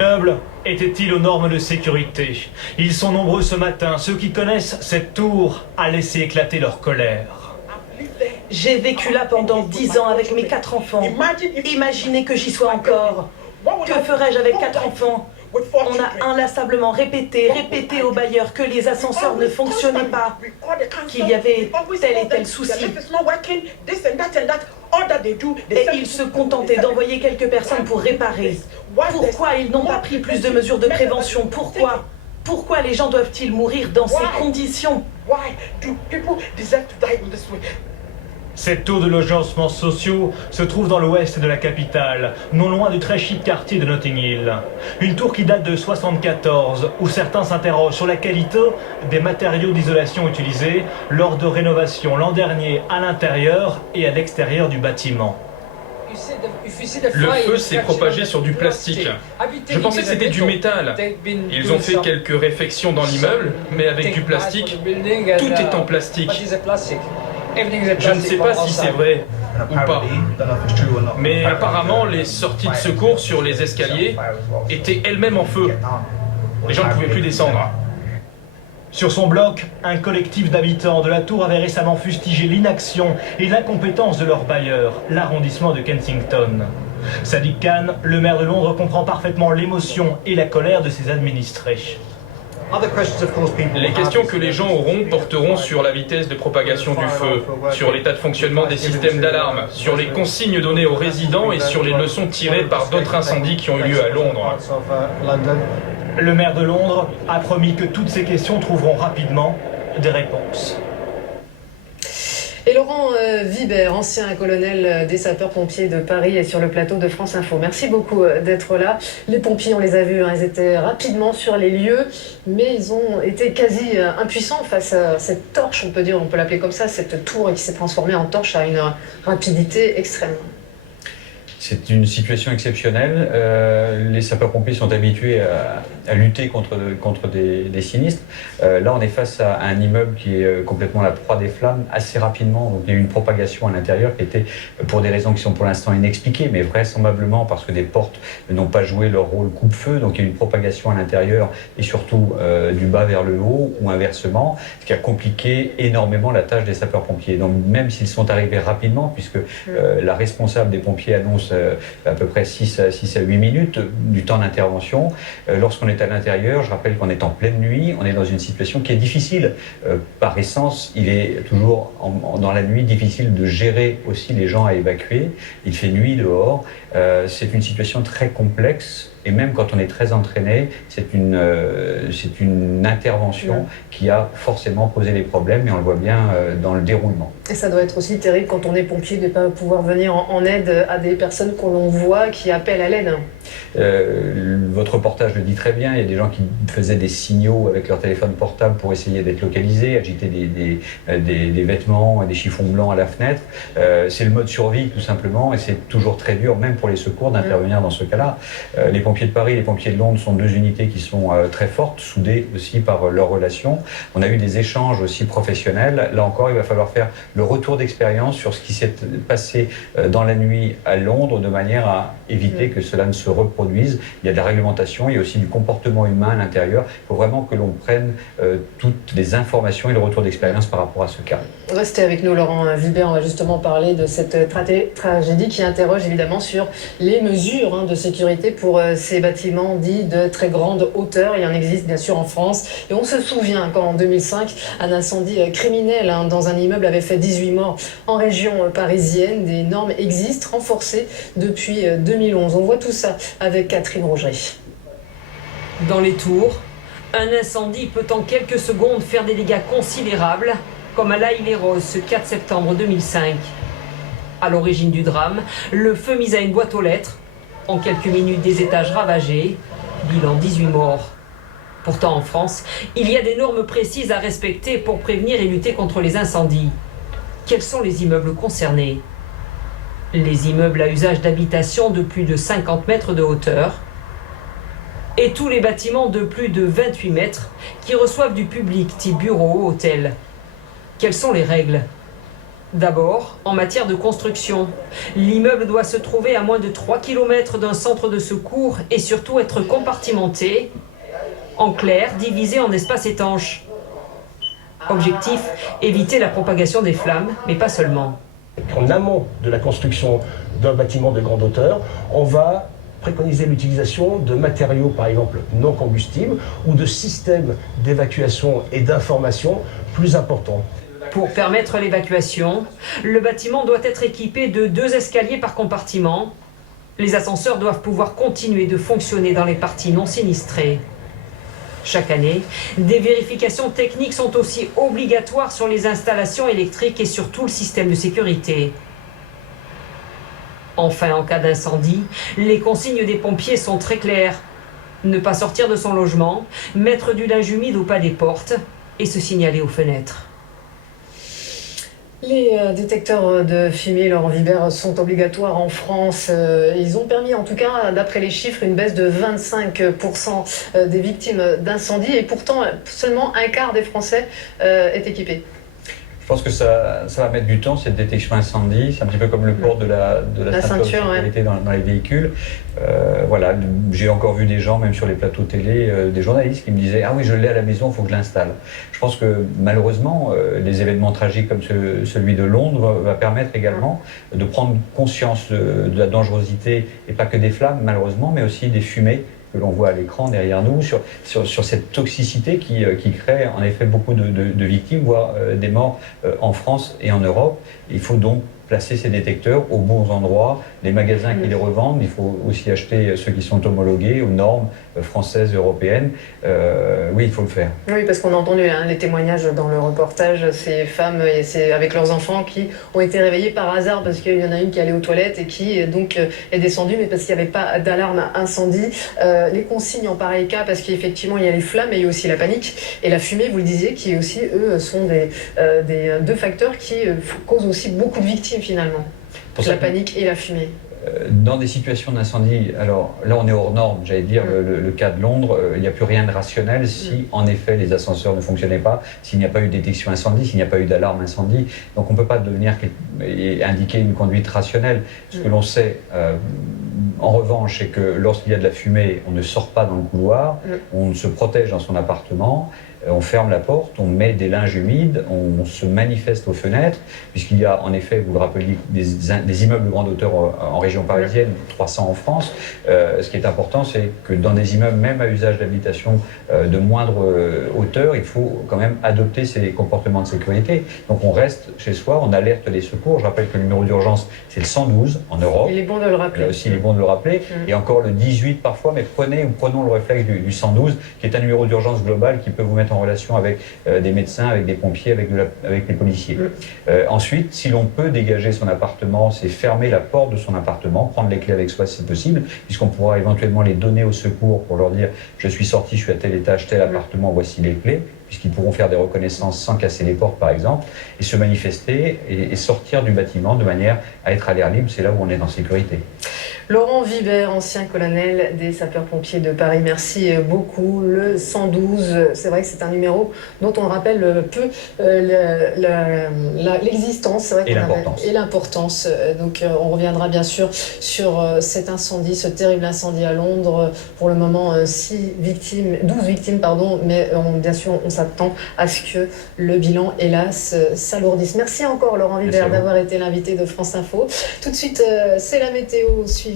Immeuble était-il aux normes de sécurité? Ils sont nombreux ce matin. Ceux qui connaissent cette tour à laisser éclater leur colère. J'ai vécu là pendant 10 ans avec mes 4 enfants. Imaginez que j'y sois encore. Que ferais-je avec 4 enfants? On a inlassablement répété aux bailleurs que les ascenseurs ne fonctionnaient pas, qu'il y avait tel et tel souci. Et ils se contentaient d'envoyer quelques personnes pour réparer. Pourquoi ils n'ont pas pris plus de mesures de prévention? Pourquoi les gens doivent-ils mourir dans ces conditions? Cette tour de logements sociaux se trouve dans l'ouest de la capitale, non loin du très chic quartier de Notting Hill. Une tour qui date de 1974, où certains s'interrogent sur la qualité des matériaux d'isolation utilisés lors de rénovations l'an dernier à l'intérieur et à l'extérieur du bâtiment. Le feu s'est propagé sur du plastique. Je pensais que c'était du métal. Ils ont fait quelques réfections dans l'immeuble, mais avec du plastique. Tout est en plastique. Je ne sais pas si c'est vrai ou pas, mais apparemment les sorties de secours sur les escaliers étaient elles-mêmes en feu. Les gens ne pouvaient plus descendre. Sur son bloc, un collectif d'habitants de la tour avait récemment fustigé l'inaction et l'incompétence de leur bailleur, l'arrondissement de Kensington. Sadiq Khan, le maire de Londres, comprend parfaitement l'émotion et la colère de ses administrés. Les questions que les gens auront porteront sur la vitesse de propagation du feu, sur l'état de fonctionnement des systèmes d'alarme, sur les consignes données aux résidents et sur les leçons tirées par d'autres incendies qui ont eu lieu à Londres. Le maire de Londres a promis que toutes ces questions trouveront rapidement des réponses. Et Laurent Vibert, ancien colonel des sapeurs-pompiers de Paris, est sur le plateau de France Info. Merci beaucoup d'être là. Les pompiers, on les a vus, ils étaient rapidement sur les lieux, mais ils ont été quasi impuissants face à cette torche, on peut l'appeler comme ça, cette tour qui s'est transformée en torche à une rapidité extrême. C'est une situation exceptionnelle. Les sapeurs-pompiers sont habitués à lutter contre des sinistres. Là, on est face à un immeuble qui est complètement la proie des flammes assez rapidement. Donc, il y a eu une propagation à l'intérieur qui était, pour des raisons qui sont pour l'instant inexpliquées, mais vraisemblablement parce que des portes n'ont pas joué leur rôle coupe-feu. Donc, il y a eu une propagation à l'intérieur et surtout du bas vers le haut ou inversement, ce qui a compliqué énormément la tâche des sapeurs-pompiers. Donc, même s'ils sont arrivés rapidement, puisque la responsable des pompiers annonce à peu près 6 à 8 minutes du temps d'intervention. Lorsqu'on est à l'intérieur, je rappelle qu'on est en pleine nuit, on est dans une situation qui est difficile. Par essence, il est toujours dans la nuit difficile de gérer aussi les gens à évacuer. Il fait nuit dehors. C'est une situation très complexe. Et même quand on est très entraîné, c'est une intervention qui a forcément posé des problèmes, et on le voit bien dans le déroulement. Et ça doit être aussi terrible quand on est pompier de ne pas pouvoir venir en aide à des personnes que l'on voit qui appellent à l'aide. Votre reportage le dit très bien, il y a des gens qui faisaient des signaux avec leur téléphone portable pour essayer d'être localisés, agiter des vêtements, des chiffons blancs à la fenêtre. C'est le mode survie tout simplement, et c'est toujours très dur, même pour les secours, d'intervenir dans ce cas-là. Les pompiers de Paris et les pompiers de Londres sont deux unités qui sont très fortes, soudées aussi par leur relation. On a eu des échanges aussi professionnels. Là encore, il va falloir faire le retour d'expérience sur ce qui s'est passé dans la nuit à Londres, de manière à éviter que cela ne se reproduise. Il y a de la réglementation, il y a aussi du comportement humain à l'intérieur. Il faut vraiment que l'on prenne toutes les informations et le retour d'expérience par rapport à ce cas. Restez avec nous, Laurent Vibert. On va justement parler de cette tragédie qui interroge évidemment sur les mesures de sécurité pour ces bâtiments dits de très grande hauteur. Il en existe bien sûr en France. Et on se souvient quand en 2005, un incendie criminel dans un immeuble avait fait 18 morts en région parisienne. Des normes existent, renforcées depuis 2011. On voit tout ça avec Catherine Roger. Dans les tours, un incendie peut en quelques secondes faire des dégâts considérables, comme à La Île-et-Rose ce 4 septembre 2005. À l'origine du drame, le feu mis à une boîte aux lettres. En quelques minutes, des étages ravagés, bilan 18 morts. Pourtant, en France, il y a des normes précises à respecter pour prévenir et lutter contre les incendies. Quels sont les immeubles concernés? Les immeubles à usage d'habitation de plus de 50 mètres de hauteur et tous les bâtiments de plus de 28 mètres qui reçoivent du public, type bureau, hôtel. Quelles sont les règles? D'abord, en matière de construction. L'immeuble doit se trouver à moins de 3 km d'un centre de secours et surtout être compartimenté, en clair, divisé en espaces étanches. Objectif, éviter la propagation des flammes, mais pas seulement. En amont de la construction d'un bâtiment de grande hauteur, on va préconiser l'utilisation de matériaux, par exemple, non combustibles ou de systèmes d'évacuation et d'information plus importants. Pour permettre l'évacuation, le bâtiment doit être équipé de 2 escaliers par compartiment. Les ascenseurs doivent pouvoir continuer de fonctionner dans les parties non sinistrées. Chaque année, des vérifications techniques sont aussi obligatoires sur les installations électriques et sur tout le système de sécurité. Enfin, en cas d'incendie, les consignes des pompiers sont très claires. Ne pas sortir de son logement, mettre du linge humide au pas des portes et se signaler aux fenêtres. Les détecteurs de fumée, Laurent Vibert, sont obligatoires en France. Ils ont permis, en tout cas, d'après les chiffres, une baisse de 25% des victimes d'incendie. Et pourtant, seulement un quart des Français est équipé. Je pense que ça va mettre du temps, cette détection incendie. C'est un petit peu comme le port de la ceinture de sécurité dans les véhicules. Voilà, j'ai encore vu des gens, même sur les plateaux télé, des journalistes qui me disaient « Ah oui, je l'ai à la maison, il faut que je l'installe ». Je pense que malheureusement, les événements tragiques comme celui de Londres va permettre également de prendre conscience de la dangerosité, et pas que des flammes malheureusement, mais aussi des fumées que l'on voit à l'écran derrière nous, sur cette toxicité qui crée en effet beaucoup de victimes, voire des morts en France et en Europe. Il faut donc placer ces détecteurs aux bons endroits, les magasins qui les revendent, il faut aussi acheter ceux qui sont homologués aux normes françaises et européennes. Oui, il faut le faire. Oui, parce qu'on a entendu les témoignages dans le reportage, ces femmes avec leurs enfants qui ont été réveillés par hasard parce qu'il y en a une qui allait aux toilettes et qui donc est descendue, mais parce qu'il n'y avait pas d'alarme incendie. Les consignes en pareil cas, parce qu'effectivement il y a les flammes et il y a aussi la panique et la fumée, vous le disiez, qui aussi, eux, sont des 2 facteurs qui causent aussi beaucoup de victimes finalement. La panique et la fumée. Dans des situations d'incendie, alors là on est hors norme, j'allais dire, le cas de Londres, il n'y a plus rien de rationnel si en effet les ascenseurs ne fonctionnaient pas, s'il n'y a pas eu de détection incendie, s'il n'y a pas eu d'alarme incendie. Donc on ne peut pas devenir et indiquer une conduite rationnelle. Ce que l'on sait en revanche, c'est que lorsqu'il y a de la fumée, on ne sort pas dans le couloir, on se protège dans son appartement, on ferme la porte, on met des linges humides, on se manifeste aux fenêtres, puisqu'il y a en effet, vous le rappeliez, des immeubles de grande hauteur en région parisienne, 300 en France. Ce qui est important, c'est que dans des immeubles, même à usage d'habitation de moindre hauteur, il faut quand même adopter ces comportements de sécurité. Donc on reste chez soi, on alerte les secours. Je rappelle que le numéro d'urgence, c'est le 112 en Europe. Il est bon de le rappeler. Là aussi, il est bon de le rappeler. Et encore le 18 parfois, mais prenons le réflexe du 112, qui est un numéro d'urgence global qui peut vous mettre en relation avec des médecins, avec des pompiers, avec les policiers. Ensuite, si l'on peut dégager son appartement, c'est fermer la porte de son appartement, prendre les clés avec soi si possible, puisqu'on pourra éventuellement les donner au secours pour leur dire « je suis sorti, je suis à tel étage, tel appartement, voici les clés », puisqu'ils pourront faire des reconnaissances sans casser les portes par exemple, et se manifester et sortir du bâtiment de manière à être à l'air libre, c'est là où on est en sécurité. Laurent Vibert, ancien colonel des sapeurs-pompiers de Paris, merci beaucoup. Le 112, c'est vrai que c'est un numéro dont on rappelle peu l'existence et l'importance. Donc on reviendra bien sûr sur cet incendie, ce terrible incendie à Londres. Pour le moment, 12 victimes, mais bien sûr on s'attend à ce que le bilan, hélas, s'alourdisse. Merci encore Laurent Vibert d'avoir été l'invité de France Info. Tout de suite, c'est la météo suivie.